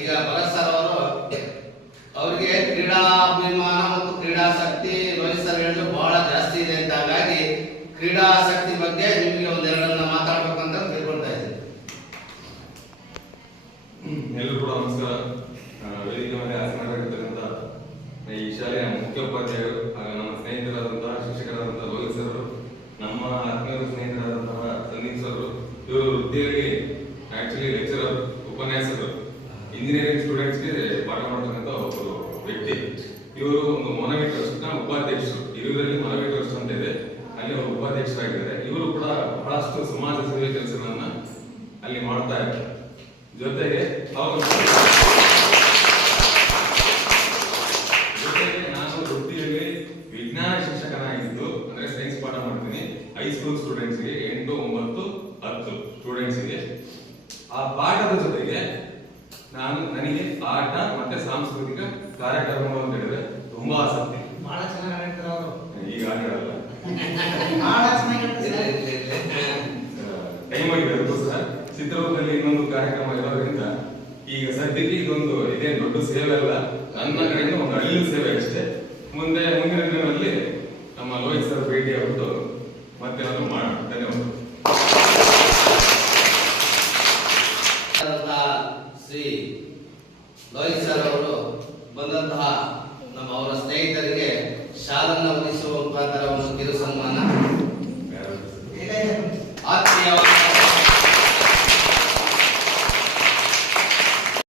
ಈಗ ಭರತ್ ಸರ್ ಅವರು ಅವರಿಗೆ ಕ್ರೀಡಾಭಿಮಾನ ಮತ್ತು ಕ್ರೀಡಾಸಕ್ತಿ ರೋಹಿತ್ ಸರ್ ಹೇಳಿದ್ರು ಬಹಳ ಜಾಸ್ತಿ ಇದೆ ಅಂತ, ಹಾಗಾಗಿ ಕ್ರೀಡಾಸಕ್ತಿ ಬಗ್ಗೆ ನಿಮಗೆ ಒಂದೆರಡನ್ನ ಮಾತಾಡ್ಬೇಕಂತ ತಿಳ್ಕೊಳ್ತಾ ಇದ್ದೀನಿ. ಎಲ್ಲರೂ ಕೂಡ ನಮಸ್ಕಾರ. ವೇದಿಕೆ ಮೇಲೆ ಆಸೀನರಾಗಿರ್ತಕ್ಕಂಥ ಈ ಶಾಲೆಯ ಮುಖ್ಯೋಪಾಧ್ಯಾಯರು ಹಾಗೂ ನಮ್ಮ ಸ್ನೇಹಿತರಾದಂತಹ ಶಿಕ್ಷಕರಾದಂತಹ ರೋಹಿತ್ ಸರ್, ನಮ್ಮ ಆತ್ಮೀಯ ಸ್ನೇಹಿತರಾದಂತಹ ಸಂದೀಪ್ ಸರ್, ಇವರು ವೃತ್ತಿಯಲ್ಲಿ ಆಕ್ಚುಲಿ ಲೆಕ್ಚರರ್, ಉಪನ್ಯಾಸಕರು, ಇಂಜಿನಿಯರಿಂಗ್ ಸ್ಟೂಡೆಂಟ್ಸ್ಗೆ ಪಾಠ ಮಾಡತಕ್ಕಂಥ ಒಬ್ಬರು ವ್ಯಕ್ತಿ. ಇವರು ಒಂದು ಮನವಿ ಟ್ರಸ್ಟ್ ನ ಉಪಾಧ್ಯಕ್ಷರು. ಇವರಲ್ಲಿ ಮನವಿ ಟ್ರಸ್ಟ್ ಅಂತ ಇದೆ, ಅಲ್ಲಿ ಅವರು ಉಪಾಧ್ಯಕ್ಷರಾಗಿದ್ದಾರೆ. ಇವರು ಕೂಡ ಬಹಳಷ್ಟು ಸಮಾಜ ಸೇವೆ ಕೆಲಸಗಳನ್ನ ಅಲ್ಲಿ ಮಾಡ್ತಾ ಇದ್ದಾರೆ. ಜೊತೆಗೆ ನಾನು ವೃತ್ತಿಯಲ್ಲಿ ವಿಜ್ಞಾನ ಶಿಕ್ಷಕನಾಗಿದ್ದು, ಅಂದ್ರೆ ಸೈನ್ಸ್ ಪಾಠ ಮಾಡ್ತೀನಿ ಹೈಸ್ಕೂಲ್ ಸ್ಟೂಡೆಂಟ್ಸ್ಗೆ, 8, 9, 10 ಸ್ಟೂಡೆಂಟ್ಸ್ಗೆ. ಆ ಪಾಠದ ಜೊತೆಗೆ ನನಗೆ ಆಟ ಮತ್ತೆ ಸಾಂಸ್ಕೃತಿಕ ಕಾರ್ಯಕ್ರಮಗಳು ಅಂತ ಹೇಳಿದ್ರೆ ತುಂಬಾ ಆಸಕ್ತಿ. ಬಹಳ ಚೆನ್ನಾಗಿ ಅವರು ಈಗ ಆಟಾಡಲ್ಲ, ಬಹಳ ಚೆನ್ನಾಗಿ ಟೈಮ್ ಆಗಿರೋದು ಸರ್. ಚಿತ್ರದುರ್ಗದಲ್ಲಿ ಇನ್ನೊಂದು ಕಾರ್ಯಕ್ರಮ ಇರೋದ್ರಿಂದ ಈಗ ಸದ್ಯಕ್ಕೆ ಇದೊಂದು ಇದೇ ದೊಡ್ಡ ಸೇವೆ ಅಲ್ಲ, ನನ್ನ ಕಡೆಯಿಂದ ಒಂದು ಹಳ್ಳಿ ಸೇವೆ ಅಷ್ಟೇ. ಮುಂದಿನ ದಿನದಲ್ಲಿ ನಮ್ಮ ಲೋಹಿತ್ ಸರ್ ಭೇಟಿ ಆಗುತ್ತೋ ಮತ್ತೆ ನಾನು ಮಾಡೋಣ. ಧನ್ಯವಾದ. ಶ್ರೀ ಲೋಹಿತ್ ಸರ್ ಅವರು ಬಂದಂತಹ ಅವರ ಸ್ನೇಹಿತರಿಗೆ ಶಾಲನ್ನು ಹೊಂದಿಸುವ ಮುಖಾಂತರ